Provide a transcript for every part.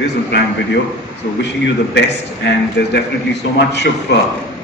it is on Prime Video. So wishing you the best, and there's definitely so much of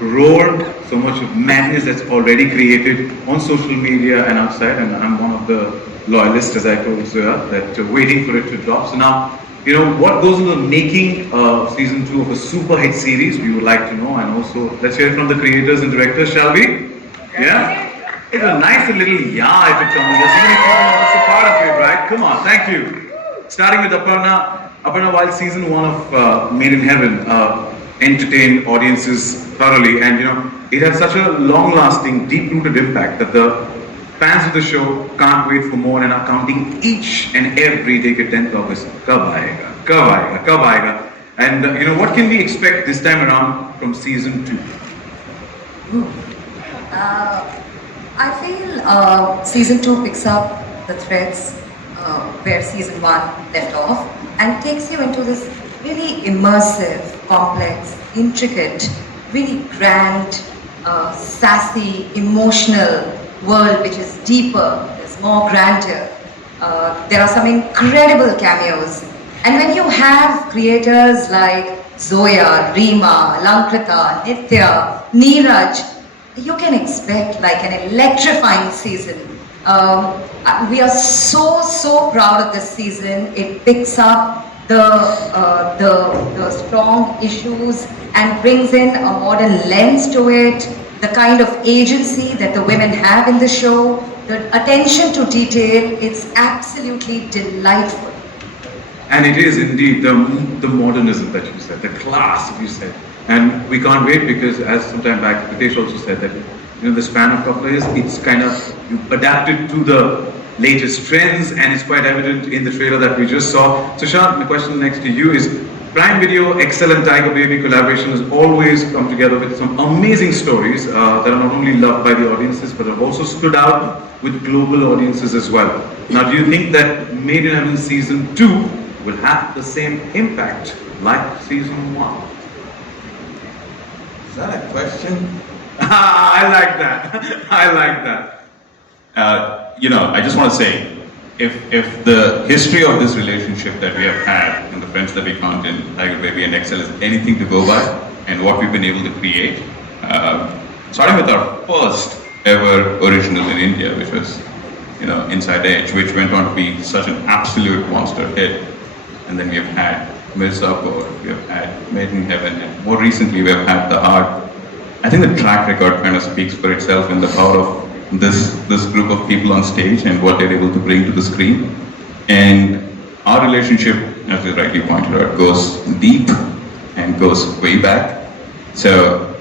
roar, so much of madness that's already created on social media and outside, and I'm one of the loyalists, as I told Zoya, that waiting for it to drop. So now, you know, what goes into the making of season 2 of a super hit series, we would like to know, and also let's hear it from the creators and directors, shall we? Yeah? It's a nice little yeah if it comes. There's so many people also part of it, right? Come on, thank you. Starting with Aparna. Aparna, while season 1 of Made in Heaven entertained audiences thoroughly, and you know, it had such a long-lasting, deep-rooted impact that the fans of the show can't wait for more and are counting each and every day के 10th August. कब आएगा? कब आएगा? कब आएगा? And you know, what can we expect this time around from season 2? I feel season 2 picks up the threads where season 1 left off and takes you into this really immersive, complex, intricate, really grand, sassy, emotional world which is deeper, there's more grandeur. There are some incredible cameos. And when you have creators like Zoya, Reema, Lankrita, Nitya, Neeraj, you can expect like an electrifying season. We are so proud of this season. It picks up the strong issues and brings in a modern lens to it, the kind of agency that the women have in the show, the attention to detail. It's absolutely delightful. And it is indeed the modernism that you said, the class you said. And we can't wait because, as some time back, Ritesh also said that, you know, the span of couple of years, it's kind of adapted to the latest trends, and it's quite evident in the trailer that we just saw. So, Sean, the question next to you is, Prime Video, Excel and Tiger Baby collaboration has always come together with some amazing stories that are not only loved by the audiences, but have also stood out with global audiences as well. Now, do you think that Made in Heaven Season 2 will have the same impact like Season 1? Is that a question? I like that. I like that. You know, I just want to say, if the history of this relationship that we have had and the friends that we count in Tiger Baby and Excel is anything to go by, and what we've been able to create, starting with our first ever original in India, which was, you know, Inside Edge, which went on to be such an absolute monster hit, and then we have had Mirzapur, we have had Made in Heaven, and more recently we have had The Art. I think the track record kind of speaks for itself in the power of this group of people on stage and what they're able to bring to the screen. And our relationship, as you rightly pointed out, goes deep and goes way back. So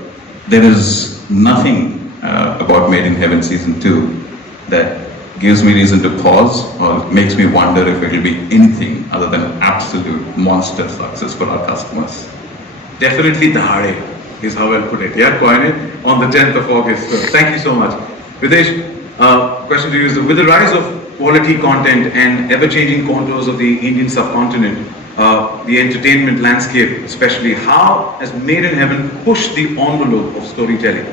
there is nothing about Made in Heaven Season 2 that gives me reason to pause or makes me wonder if it will be anything other than absolute monster success for our customers. Definitely Dhare is how I'll put it. Yeah, Koine, on the 10th of August. So thank you so much. Ritesh, question to you is, with the rise of quality content and ever-changing contours of the Indian subcontinent, the entertainment landscape especially, how has Made in Heaven pushed the envelope of storytelling?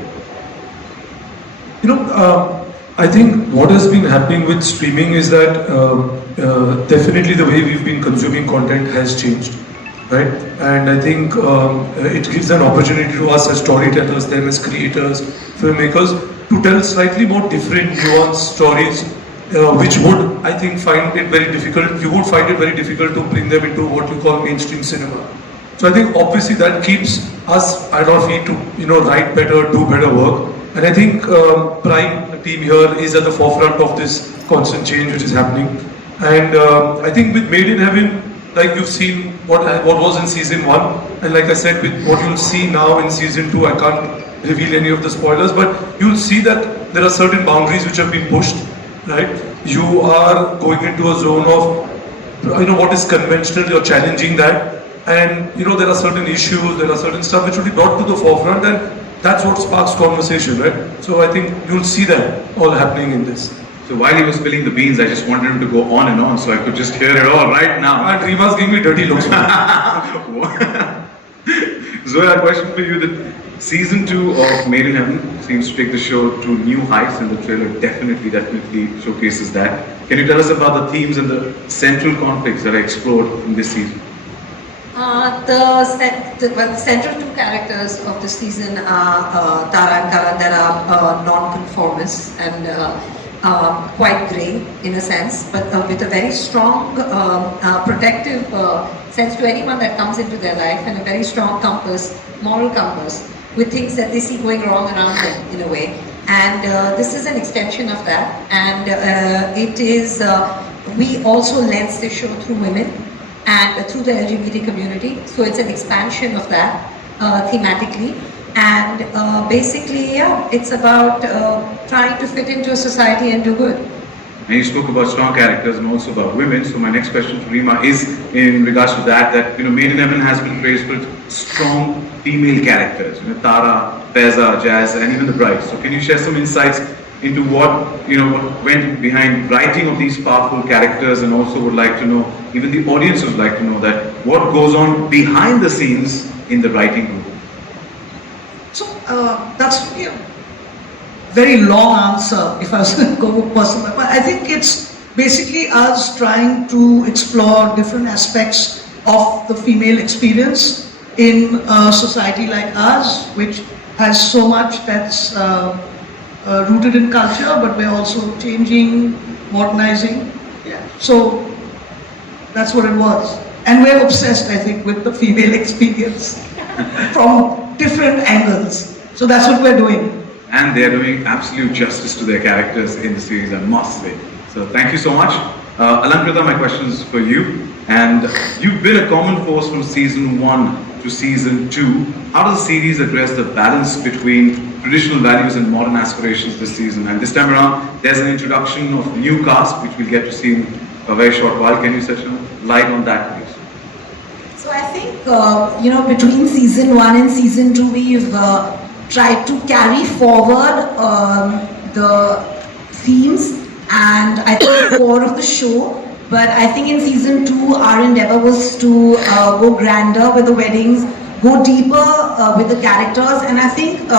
You know, I think what has been happening with streaming is that definitely the way we've been consuming content has changed, right? And I think it gives an opportunity to us as storytellers, them as creators, filmmakers, to tell slightly more different, nuanced stories, which would, I think, find it very difficult. You would find it very difficult to bring them into what you call mainstream cinema. So I think obviously that keeps us at our feet to, you know, write better, do better work. And I think Prime, the team here, is at the forefront of this constant change which is happening. And I think with Made in Heaven, like you've seen what was in season 1, and like I said, with what you'll see now in season 2, I can't reveal any of the spoilers, but you'll see that there are certain boundaries which have been pushed, right? You are going into a zone of, you know, what is conventional, you're challenging that, and you know, there are certain issues, there are certain stuff which will be brought to the forefront, and that's what sparks conversation, right? So I think you'll see that all happening in this. So while he was spilling the beans, I just wanted him to go on and on so I could just hear it all right now. And Reema's giving me dirty looks. Zoya, a question for you. That season 2 of Made in Heaven seems to take the show to new heights, and the trailer definitely showcases that. Can you tell us about the themes and the central conflicts that are explored in this season? The central two characters of the season are Tara and Karan. That are non-conformists and quite grey in a sense, but with a very strong protective sense to anyone that comes into their life, and a very strong compass, moral compass, with things that they see going wrong around them in a way. And this is an extension of that, and it is, we also lens the show through women and through the LGBT community, so it's an expansion of that thematically. And basically, yeah, it's about trying to fit into a society and do good. And you spoke about strong characters and also about women. So my next question to Reema is in regards to that. That Made in Heaven has been praised for strong female characters. Tara, Faiza, Jazz, and even the bride. So can you share some insights into what what went behind writing of these powerful characters, and also would like to know, even the audience would like to know, that what goes on behind the scenes in the writing room. So that's really a very long answer if I was going to go personal. But I think it's basically us trying to explore different aspects of the female experience in a society like ours, which has so much that's rooted in culture, but we're also changing, modernizing. Yeah. So that's what it was. And we're obsessed, I think, with the female experience from different angles. So that's what we're doing. And they're doing absolute justice to their characters in the series, I must say. So thank you so much. Alankrita, my question is for you. And you've been a common force from season 1 to season 2. How does the series address the balance between traditional values and modern aspirations this season? And this time around, there's an introduction of new cast, which we'll get to see in a very short while. Can you shed some light on that, please? So I think, between season 1 and season 2, we've tried to carry forward the themes and I think the core of the show. But I think in season 2, our endeavor was to go grander with the weddings, go deeper with the characters, and I think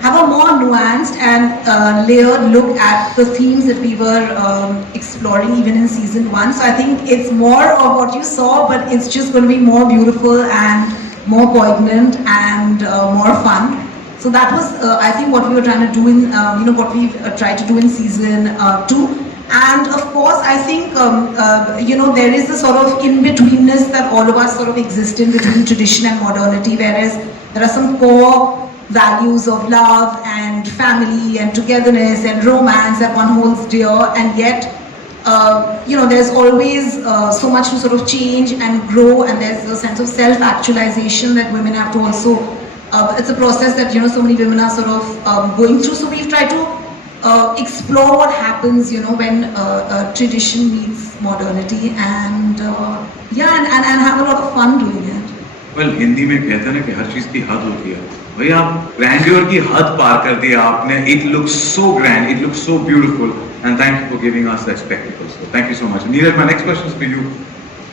have a more nuanced and layered look at the themes that we were exploring even in season 1. So I think it's more of what you saw, but it's just going to be more beautiful and more poignant and more fun. So that was, I think, what we were trying to do in, what we've tried to do in season 2. And of course, I think, there is a sort of in-betweenness that all of us sort of exist in between tradition and modernity, whereas there are some core values of love and family and togetherness and romance that one holds dear, and yet, there's always so much to sort of change and grow, and there's a sense of self-actualization that women have to also, it's a process that, so many women are sort of going through. So we've tried to explore what happens, when tradition meets modernity, and and have a lot of fun doing it. Well, Hindi में कहते हैं ना कि हर चीज की हद होती है. भाई आप grandeur की हद पार कर दिया आपने. It looks so grand, it looks so beautiful, and thank you for giving us that spectacle. So thank you so much. Neeraj, my next question is for you.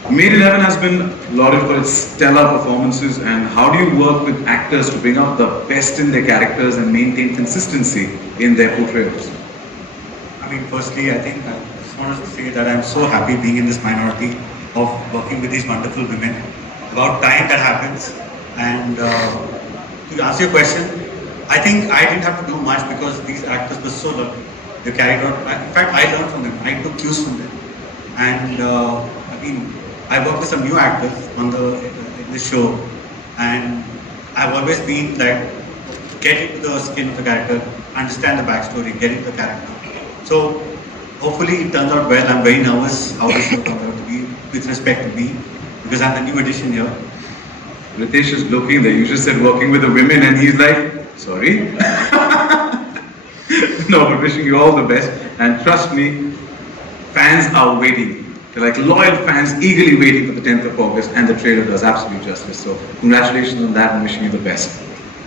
Made in Heaven has been lauded for its stellar performances, and how do you work with actors to bring out the best in their characters and maintain consistency in their portrayals? I mean, firstly, I think I just wanted to say that I'm so happy being in this minority of working with these wonderful women. About time that happens. And to answer your question, I think I didn't have to do much because these actors were so lovely. They carried on. In fact, I learned from them. I took cues from them. And I worked with some new actors on the show, and I've always been like, get into the skin of the character, understand the backstory, get into the character. So hopefully it turns out well. I'm very nervous how this show turns out to be with respect to me, because I'm the new addition here. Ritesh is looking there. You just said working with the women, and he's like, sorry. No, but wishing you all the best. And trust me, fans are waiting. They're like loyal fans, eagerly waiting for the 10th of August, and the trailer does absolute justice. So congratulations on that, and wishing you the best.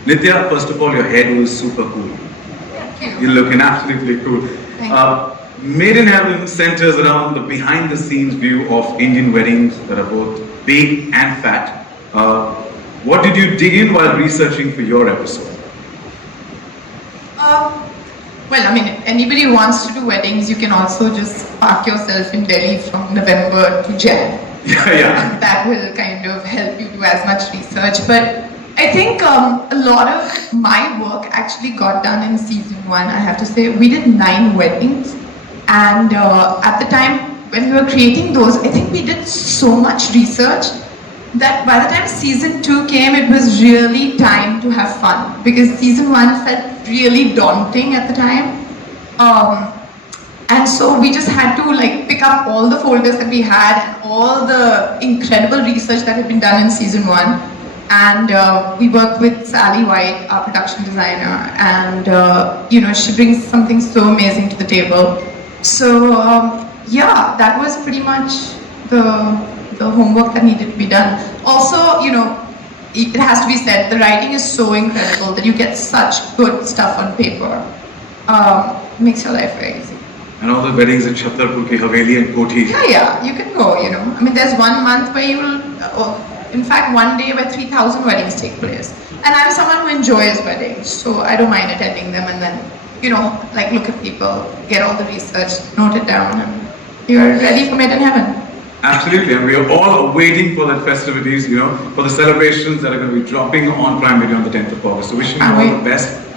Nitya, first of all, your hair was super cool. Thank you. You're looking absolutely cool. Thank you. Made in Heaven centers around the behind-the-scenes view of Indian weddings that are both big and fat. What did you dig in while researching for your episode? Anybody who wants to do weddings, you can also just park yourself in Delhi from November to Jan. Yeah. And that will kind of help you do as much research. But I think a lot of my work actually got done in season 1. I have to say, we did 9 weddings, and at the time when we were creating those, I think we did so much research that by the time season 2 came, it was really time to have fun, because season 1 felt really daunting at the time. And so we just had to like pick up all the folders that we had and all the incredible research that had been done in season 1. And we worked with Sally White, our production designer, and you know, she brings something so amazing to the table. So yeah, that was pretty much the homework that needed to be done. Also, you know, it has to be said, the writing is so incredible that you get such good stuff on paper. Makes your life very easy. And all the weddings in Chhatarpur ki Haveli and Koti. Yeah, you can go, you know. I mean, there's 1 month where you will, in fact, 1 day where 3,000 weddings take place. And I'm someone who enjoys weddings, so I don't mind attending them and then, you know, like look at people, get all the research, note it down, and you're ready for made in heaven. Absolutely, and we are all waiting for that festivities, you know, for the celebrations that are going to be dropping on Prime Video on the 10th of August. So wishing you all the best.